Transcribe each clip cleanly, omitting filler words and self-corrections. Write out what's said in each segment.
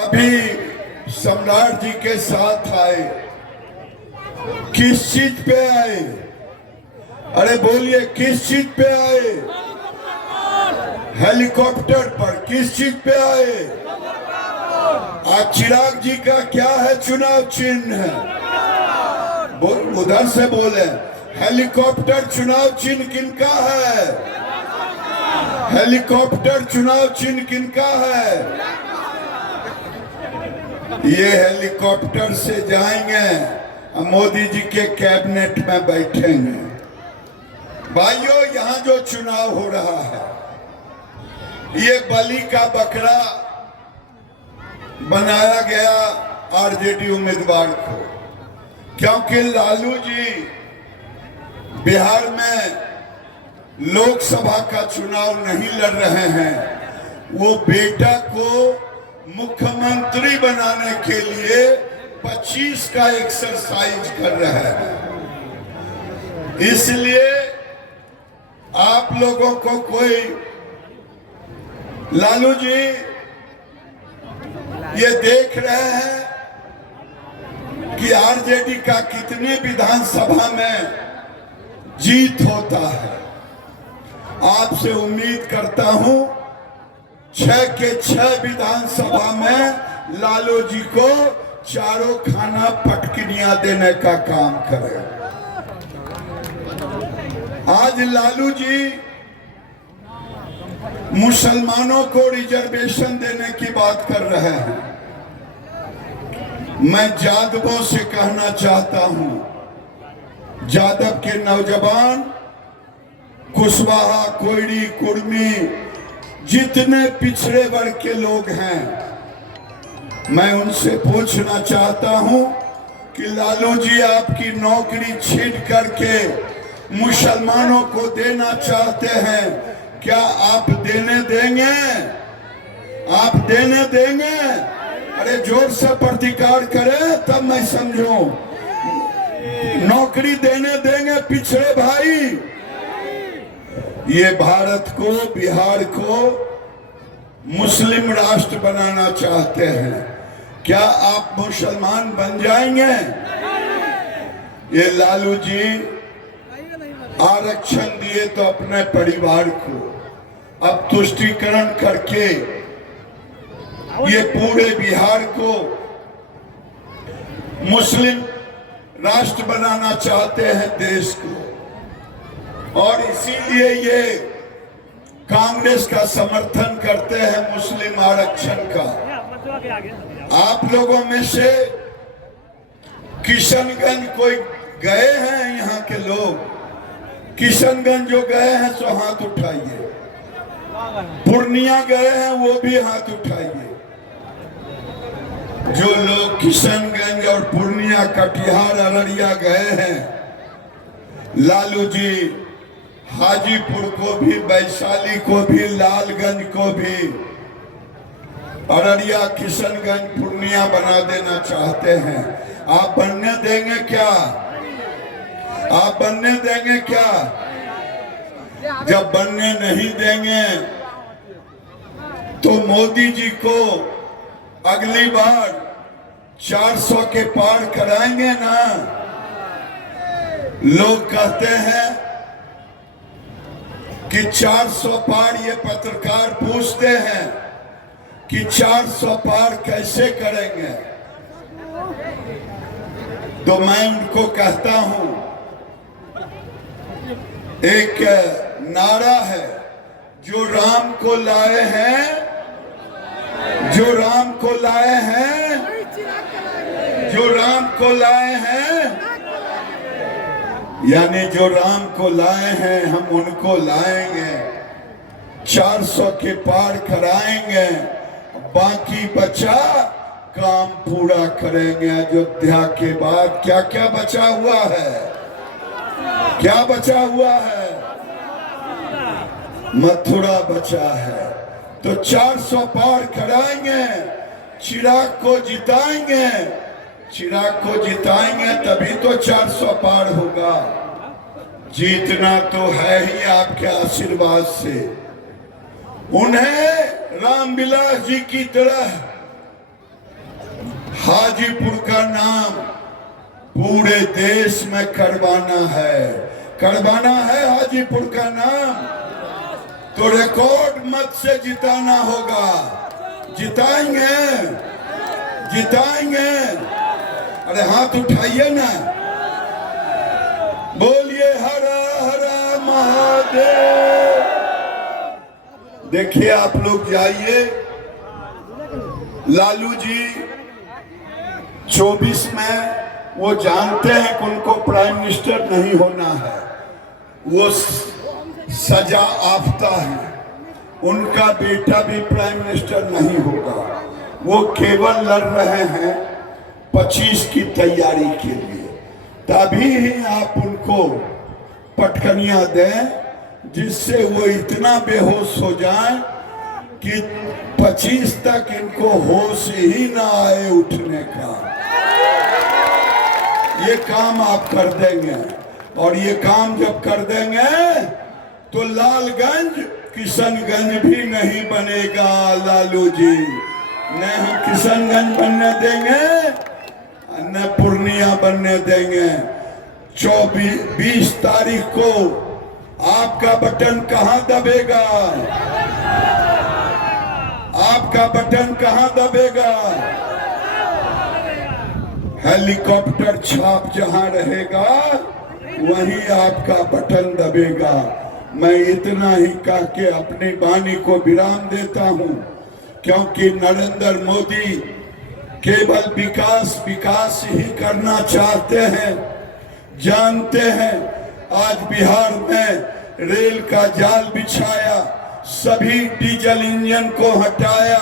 अभी सम्राट जी के साथ आए, किस चीज पे आए? अरे बोलिए, किस चीज पे आए? हेलीकॉप्टर पर। किस चीज पे आए? आज चिराग जी का क्या है चुनाव चिन्ह? उधर से बोले, हेलीकॉप्टर चुनाव चिन्ह किनका है? हेलीकॉप्टर चुनाव चिन्ह किनका है? ये हेलीकॉप्टर से जाएंगे, मोदी जी के कैबिनेट में बैठेंगे। भाइयों, यहाँ जो चुनाव हो रहा है, ये बलि का बकरा बनाया गया आरजेडी उम्मीदवार को, क्योंकि लालू जी बिहार में लोकसभा का चुनाव नहीं लड़ रहे हैं। वो बेटा को मुख्यमंत्री बनाने के लिए 25 का एक्सरसाइज कर रहे हैं। इसलिए आप लोगों को कोई, लालू जी ये देख रहे हैं कि आरजेडी का कितने विधानसभा में जीत होता है। आपसे उम्मीद करता हूं 6 के 6 विधानसभा में लालू जी को चारों खाना पटकिनियां देने का काम करें। आज लालू जी मुसलमानों को रिजर्वेशन देने की बात कर रहे हैं। मैं जादवों से कहना चाहता हूं, जादव के नौजवान, कुशवाहा, कोयरी, कुर्मी, जितने पिछड़े वर्ग के लोग हैं, मैं उनसे पूछना चाहता हूं कि लालू जी आपकी नौकरी छीन करके मुसलमानों को देना चाहते हैं, क्या आप देने देंगे? आप देने देंगे? अरे जोर से प्रतिकार करें तब मैं समझूं। नौकरी देने देंगे पिछड़े भाई? ये भारत को, बिहार को मुस्लिम राष्ट्र बनाना चाहते हैं। क्या आप मुसलमान बन जाएंगे? ये लालू जी आरक्षण दिए तो अपने परिवार को, अब तुष्टीकरण करके ये पूरे बिहार को मुस्लिम राष्ट्र बनाना चाहते हैं, देश को। और इसीलिए ये कांग्रेस का समर्थन करते हैं मुस्लिम आरक्षण का। आप लोगों में से किशनगंज कोई गए हैं? यहाँ के लोग किशनगंज जो गए हैं सो हाथ उठाइए। पूर्णिया गए हैं वो भी हाथ उठाइए। जो लोग किशनगंज और पूर्णिया, कटिहार, अररिया गए हैं, लालू जी हाजीपुर को भी, वैशाली को भी, लालगंज को भी अररिया, किशनगंज, पूर्णिया बना देना चाहते हैं। आप बनने देंगे क्या? आप बनने देंगे क्या? जब बनने नहीं देंगे तो मोदी जी को अगली बार 400 के पार कराएंगे ना? लोग कहते हैं कि 400 पार, ये पत्रकार पूछते हैं कि 400 पार कैसे करेंगे? तो मैं उनको कहता हूं, एक नारा है, जो राम को लाए हैं, जो राम को लाए हैं, जो राम को लाए हैं, यानी जो राम को लाए हैं हम उनको लाएंगे, 400 के पार कराएंगे, बाकी बचा काम पूरा करेंगे। अयोध्या के बाद क्या क्या बचा हुआ है? क्या बचा हुआ है? मथुरा बचा है। तो 400 पार कराएंगे, चिराग को जिताएंगे। चिराग को जिताएंगे तभी तो 400 पार होगा। जीतना तो है ही आपके आशीर्वाद से। उन्हें रामविलास जी की तरह हाजीपुर का नाम पूरे देश में करवाना है, करवाना है हाजीपुर का नाम। तो रिकॉर्ड मत से जिताना होगा, जिताएंगे, जिताएंगे। अरे हाथ उठाइए ना, बोलिए हर हर महादेव। देखिए आप लोग जाइए, लालू जी 24 में वो जानते हैं कि उनको प्राइम मिनिस्टर नहीं होना है, वो सजा आफ्ता है। उनका बेटा भी प्राइम मिनिस्टर नहीं होगा, वो केवल लड़ रहे हैं 25 की तैयारी के लिए। तभी ही आप उनको पटकनियां दें जिससे वो इतना बेहोश हो जाए कि 25 तक इनको होश ही ना आए उठने का। ये काम आप कर देंगे, और ये काम जब कर देंगे तो लालगंज किशनगंज भी नहीं बनेगा लालू जी। न हम किशनगंज बनने देंगे न पूर्णिया बनने देंगे। 20 तारीख को आपका बटन कहां दबेगा, आपका बटन कहां दबेगा? हेलीकॉप्टर छाप जहां रहेगा वहीं आपका बटन दबेगा। मैं इतना ही कह के अपनी वाणी को विराम देता हूं, क्योंकि नरेंद्र मोदी केवल विकास विकास ही करना चाहते हैं। जानते हैं आज बिहार में रेल का जाल बिछाया, सभी डीजल इंजन को हटाया,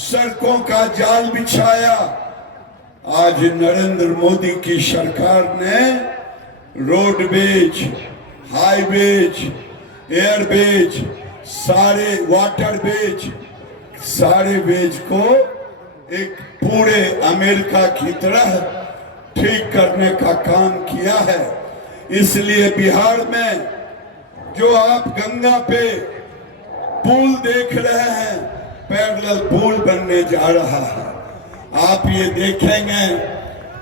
सड़कों का जाल बिछाया। आज नरेंद्र मोदी की सरकार ने रोडवेज, हाईवेज, एयरवेज, सारे वाटरवेज, सारे वेज को एक पूरे अमेरिका की तरह ठीक करने का काम किया है। इसलिए बिहार में जो आप गंगा पे पुल देख रहे हैं, पैरेलल पुल बनने जा रहा है। आप ये देखेंगे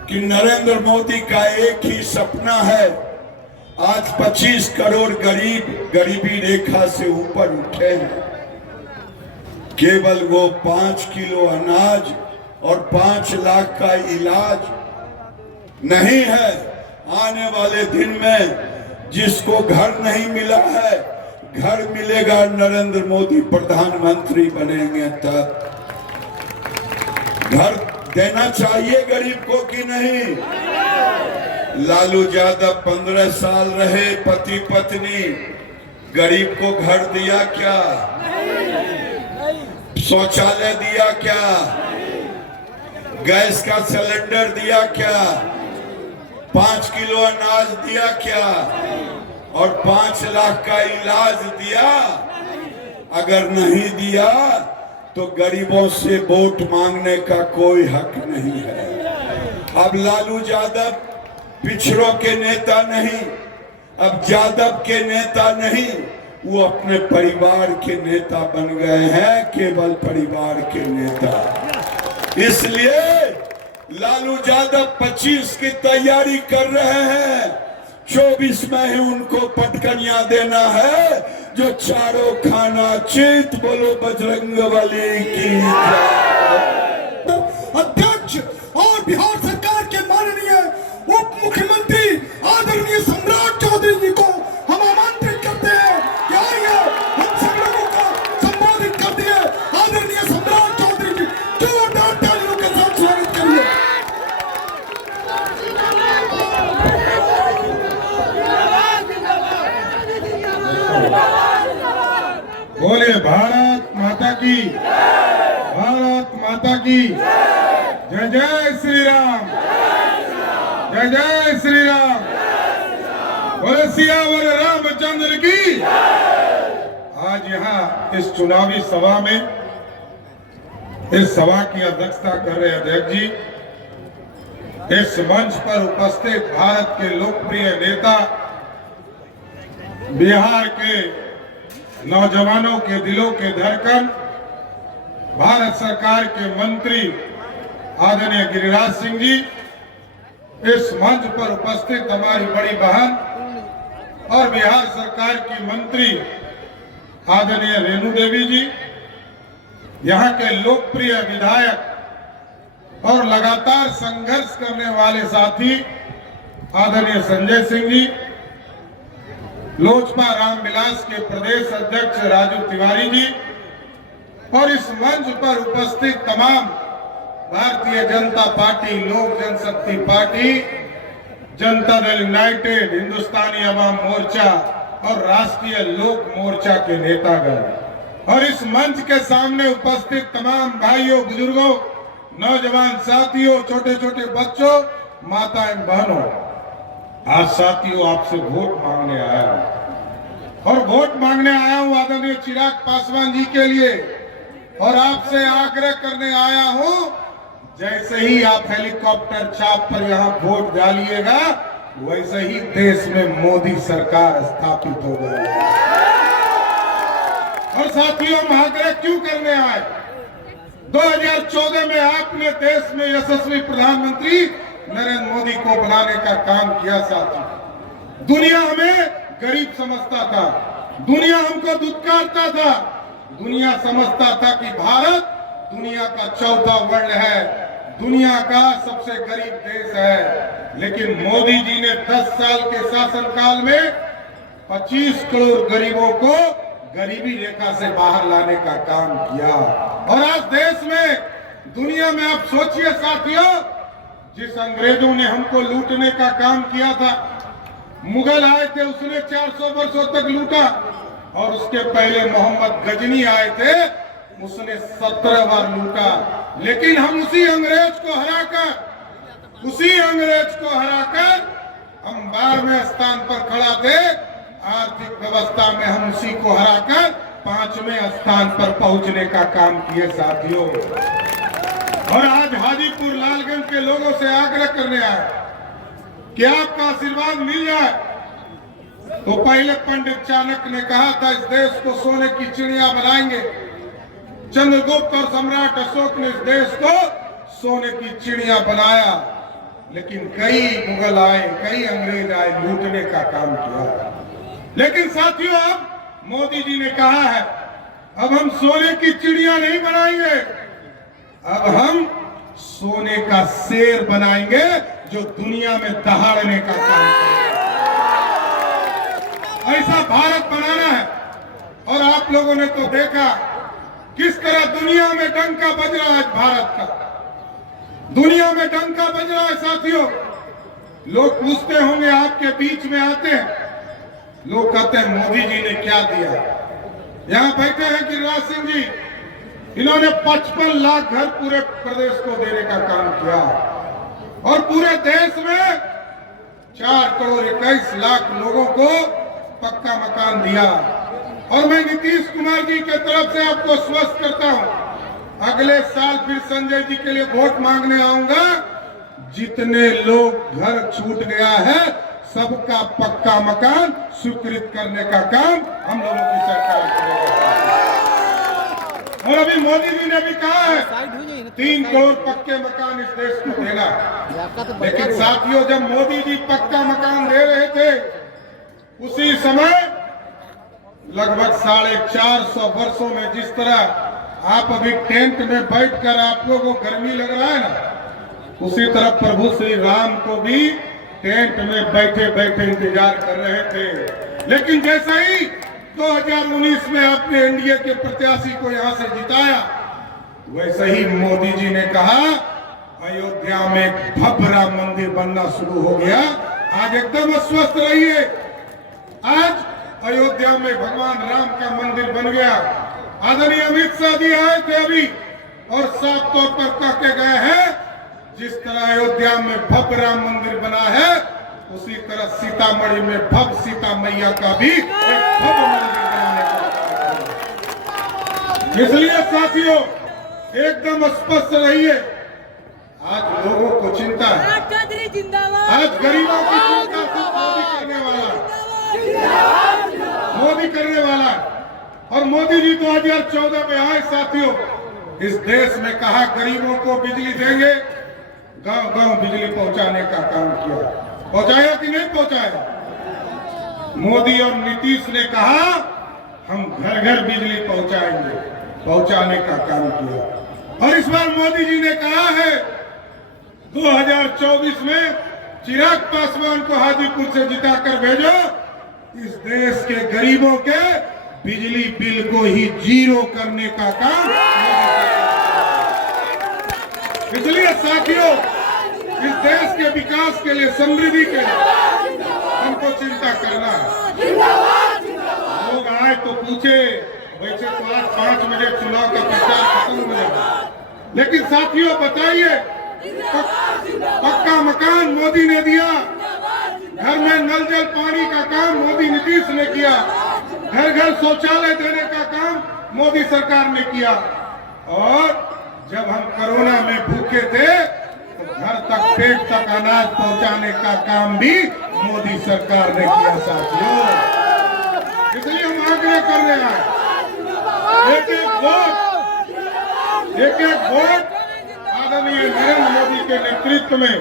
कि नरेंद्र मोदी का एक ही सपना है। आज 25 करोड़ गरीब गरीबी रेखा से ऊपर उठे हैं। केवल वो 5 किलो अनाज और 5 लाख का इलाज नहीं है। आने वाले दिन में जिसको घर नहीं मिला है, घर मिलेगा। नरेंद्र मोदी प्रधानमंत्री बनेंगे तब। घर देना चाहिए गरीब को कि नहीं? लालू यादव 15 साल रहे पति पत्नी, गरीब को घर दिया क्या? शौचालय दिया क्या? गैस का सिलेंडर दिया क्या? 5 किलो अनाज दिया क्या? और 5 लाख का इलाज दिया? अगर नहीं दिया तो गरीबों से वोट मांगने का कोई हक नहीं है। अब लालू यादव पिछड़ों के नेता नहीं, अब यादव के नेता नहीं, वो अपने परिवार के नेता बन गए हैं, केवल परिवार के नेता। इसलिए लालू यादव 25 की तैयारी कर रहे हैं। 24 में ही उनको पटकनियां देना है, जो चारों खाना चित। बोलो बजरंगबली की अध्यक्ष और बिहार सरकार के माननीय उप मुख्यमंत्री आदरणीय सम्राट चौधरी जी को हम आमंत्रित करते हैं कि आइए हम सब लोगों को संबोधित करते हैं। आदरणीय सम्राट चौधरी जी, जोरदार तालियों के साथ स्वागत करिए। बोले भारत माता की, भारत माता की जय। जय श्री राम, जय जय श्री राम। बोले सियावर रामचंद्र की। आज यहाँ इस चुनावी सभा में, इस सभा की अध्यक्षता कर रहे अध्यक्ष जी, इस मंच पर उपस्थित भारत के लोकप्रिय नेता, बिहार के नौजवानों के दिलों के धड़कन, भारत सरकार के मंत्री आदरणीय गिरिराज सिंह जी, इस मंच पर उपस्थित हमारी बड़ी बहन और बिहार सरकार की मंत्री आदरणीय रेणु देवी जी, यहाँ के लोकप्रिय विधायक और लगातार संघर्ष करने वाले साथी आदरणीय संजय सिंह जी, लोजपा रामविलास के प्रदेश अध्यक्ष राजू तिवारी जी और इस मंच पर उपस्थित तमाम भारतीय जनता पार्टी, लोक जनशक्ति पार्टी, जनता दल यूनाइटेड, हिंदुस्तानी अवाम मोर्चा और राष्ट्रीय लोक मोर्चा के नेतागण और इस मंच के सामने उपस्थित तमाम भाइयों, बुजुर्गों, नौजवान साथियों, छोटे छोटे बच्चों, माताएं, बहनों, आज साथियों आपसे वोट मांगने आया हूं और वोट मांगने आया हूं आदरणीय चिराग पासवान जी के लिए और आपसे आग्रह करने आया हूं, जैसे ही आप हेलीकॉप्टर चाप पर यहां वोट डालिएगा वैसे ही देश में मोदी सरकार स्थापित हो जाएगी। और साथियों, हम आग्रह क्यों करने आए? 2014 में आपने देश में यशस्वी प्रधानमंत्री नरेंद्र मोदी को बनाने का काम किया। साथी, दुनिया हमें गरीब समझता था, दुनिया हमको दुत्कारता था, दुनिया समझता था कि भारत दुनिया का चौथा वर्ल्ड है, दुनिया का सबसे गरीब देश है। लेकिन मोदी जी ने 10 साल के शासनकाल में 25 करोड़ गरीबों को गरीबी रेखा से बाहर लाने का काम किया। और आज देश में, दुनिया में आप सोचिए साथियों, जिस अंग्रेजों ने हमको लूटने का काम किया था, मुगल आए थे, उसने 400 वर्षों तक लूटा और उसके पहले मोहम्मद गजनी आए थे, उसने 17 बार लूटा। लेकिन हम उसी अंग्रेज को हराकर हम 12वें स्थान पर खड़ा थे। आर्थिक व्यवस्था में हम उसी को हराकर 5वें स्थान पर पहुंचने का काम किए साथियों। और आज हाजीपुर लालगंज के लोगों से आग्रह करने आए कि आपका आशीर्वाद मिल जाए। तो पहले पंडित चाणक्य ने कहा था इस देश को सोने की चिड़िया बनाएंगे। चंद्रगुप्त और सम्राट अशोक ने इस देश को सोने की चिड़िया बनाया। लेकिन कई मुगल आए, कई अंग्रेज आए, लूटने का काम किया। लेकिन साथियों, अब मोदी जी ने कहा है अब हम सोने की चिड़िया नहीं बनाएंगे, अब हम सोने का शेर बनाएंगे जो दुनिया में दहाड़ने का काम करेगा। ऐसा भारत बनाना है। और आप लोगों ने तो देखा किस तरह दुनिया में डंका बज रहा है। भारत का दुनिया में डंका बज रहा है साथियों। लोग पूछते होंगे, आपके बीच में आते हैं, लोग कहते हैं मोदी जी ने क्या दिया। यहाँ बैठे हैं गिरिराज सिंह जी, इन्होंने 55 लाख घर पूरे प्रदेश को देने का काम किया और पूरे देश में 4 करोड़ 21 लाख लोगों को पक्का मकान दिया। और मैं नीतीश कुमार जी के तरफ से आपको स्वस्थ करता हूं, अगले साल फिर संजय जी के लिए वोट मांगने आऊंगा। जितने लोग घर छूट गया है सबका पक्का मकान स्वीकृत करने का काम हम लोगों की सरकार करेगा। और अभी मोदी जी ने भी कहा है 3 करोड़ पक्के मकान इस देश को देना। लेकिन साथियों, जब मोदी जी पक्का मकान दे रहे थे उसी समय लगभग 450 वर्षों में जिस तरह आप अभी टेंट में बैठकर आप लोगों को गर्मी लग रहा है ना, उसी तरह प्रभु श्री राम को भी टेंट में बैठे बैठे इंतजार कर रहे थे। लेकिन जैसा ही 2019 में आपने एनडीए के प्रत्याशी को यहां से जिताया, वैसे ही मोदी जी ने कहा अयोध्या में भव्य राम मंदिर बनना शुरू हो गया। आज एकदम अस्वस्थ रहिए, आज अयोध्या में भगवान राम का मंदिर बन गया। आदरणीय अमित शाह जी आए थे अभी और साफ तौर पर कह के गए हैं जिस तरह अयोध्या में भव्य राम मंदिर बना है उसी तरह सीतामढ़ी में भव्य सीता मैया का भी एक भव्य मंदिर बनाने का। इसलिए साथियों, एकदम स्पष्ट रहिए। आज लोगों को चिंता है, आज गरीबों की चिंता सिर्फ मोदी करने वाला है। और मोदी जी 2014 में आए साथियों, इस देश में कहा गरीबों को बिजली देंगे, गांव गांव बिजली पहुंचाने का काम किया। पहुंचाया कि नहीं पहुंचाया? मोदी और नीतीश ने कहा हम घर घर बिजली पहुंचाएंगे, पहुंचाने का काम किया। और इस बार मोदी जी ने कहा है 2024 में चिराग पासवान को हाजीपुर से जिताकर भेजो, इस देश के गरीबों के बिजली बिल को ही जीरो करने का काम। इसलिए साथियों, इस देश के विकास के लिए, समृद्धि के लिए हमको चिंता करना है। लोग आए तो पूछे, वैसे तो आज 5 बजे चुनाव का प्रचार खत्म हो जाएगा, लेकिन साथियों बताइए, पक्का मकान मोदी ने दिया, घर में नल जल पानी का काम मोदी नीतीश ने किया, घर घर शौचालय देने का काम मोदी सरकार ने किया। और जब हम कोरोना में भूखे थे तो घर तक, पेट तक अनाज पहुंचाने का काम भी मोदी सरकार ने किया साथियों। इसलिए हम आग्रह कर रहे हैं, एक एक वोट आदरणीय नरेंद्र मोदी के नेतृत्व में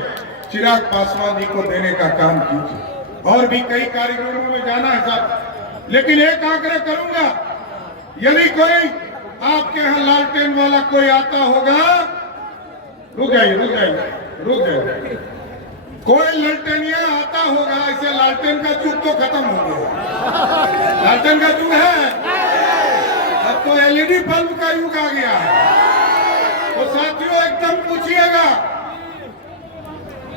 चिराग पासवान जी को देने का काम कीजिए। और भी कई कार्यक्रमों में जाना है साहब, लेकिन एक आग्रह करूंगा, यदि कोई आपके यहाँ लालटेन वाला कोई आता होगा, रुक जाइए, कोई लालटेनिया आता होगा, ऐसे लालटेन का युग तो खत्म हो गया, लालटेन का युग है, अब तो एलईडी बल्ब का युग आ गया है। तो साथियों एकदम पूछिएगा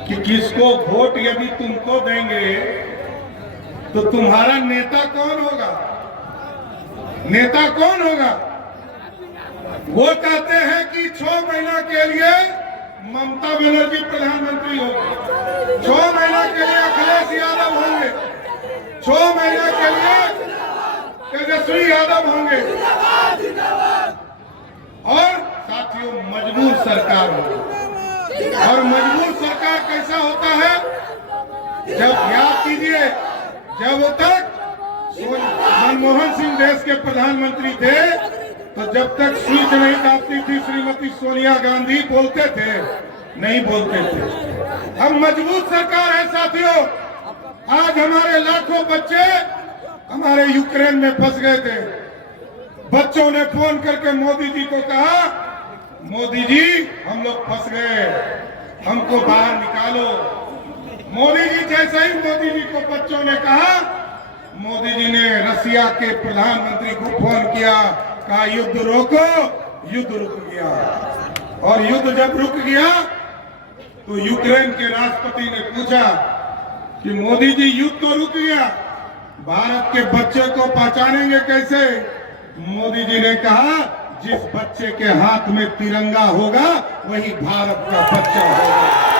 कि किसको वोट यदि तुमको देंगे तो तुम्हारा नेता कौन होगा? नेता कौन होगा? वो कहते हैं कि 6 महीना के लिए ममता बनर्जी प्रधानमंत्री होगी, 6 महीना के लिए अखिलेश यादव होंगे, 6 महीना के लिए तेजस्वी यादव होंगे। और साथियों मजबूर सरकार होगी। और मजबूर सरकार कैसा होता है? जब याद कीजिए, जब तक मनमोहन सिंह देश के प्रधानमंत्री थे तो जब तक स्विच नहीं काटती थी श्रीमती सोनिया गांधी बोलते थे, नहीं बोलते थे। हम मजबूत सरकार है साथियों। आज हमारे लाखों बच्चे हमारे यूक्रेन में फंस गए थे, बच्चों ने फोन करके मोदी जी को कहा, मोदी जी हम लोग फंस गए, हमको बाहर निकालो। मोदी जी जैसे ही मोदी जी को बच्चों ने कहा, मोदी जी ने रसिया के प्रधानमंत्री को फोन किया, कहा युद्ध रोको, युद्ध रुक गया। और युद्ध जब रुक गया तो यूक्रेन के राष्ट्रपति ने पूछा कि मोदी जी युद्ध तो रुक गया, भारत के बच्चे को पहचानेंगे कैसे? मोदी जी ने कहा जिस बच्चे के हाथ में तिरंगा होगा वही भारत का बच्चा होगा।